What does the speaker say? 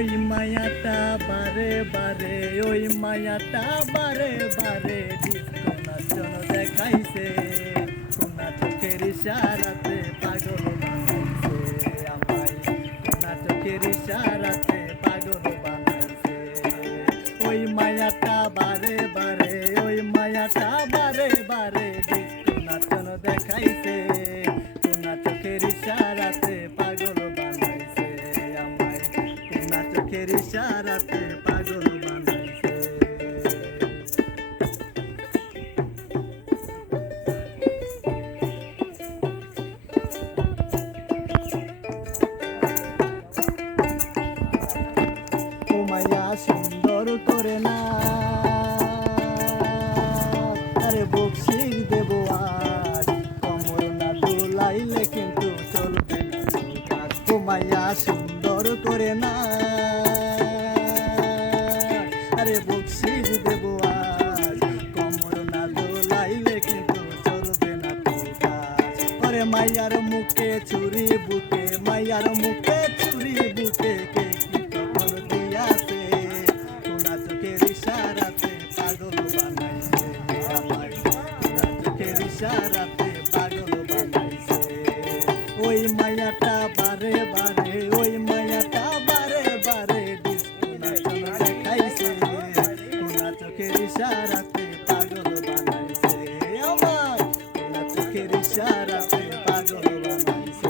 ওই মায়াটা বারে বারে, ওই মায়াটা বারে বারে। নাচন দেখাইছে কোনা চোখের ইশারাতে পাগল বানাইছে আমায়। কোনা চোখের ইশারাতে পাগল বানাইছে। ওই মায়াটা বারে বারে, ওই মায়াটা বারে বারে। নাচন দেখাইছে। ইশারাতে পাগল বানাইছে ও মায়া সুন্দর করে না। আরে বকশিস দেবো আজ কমর না দুলাইলে কিন্তু চলবে না। কাজ ও মায়া সুন্দর করে না। ঢিল দেব আজ। কমর না দোলাইলে কিন্তু চলবে না তো ওরে মাইয়ার মুখে ছুরি বুকে, মাইয়ার মুখে ছুরি বুকে কে কি কখন দিয়াছে? সোনা চোখের ইশারাতে পাগল বানাইছে। আমার সোনা ওই মায়াটা বারে বারে, ওই মায়াটা বারে ইশারাতে পাগল বানাইছে। আমার চোখের ইশারাতে পাগল বানাইছে।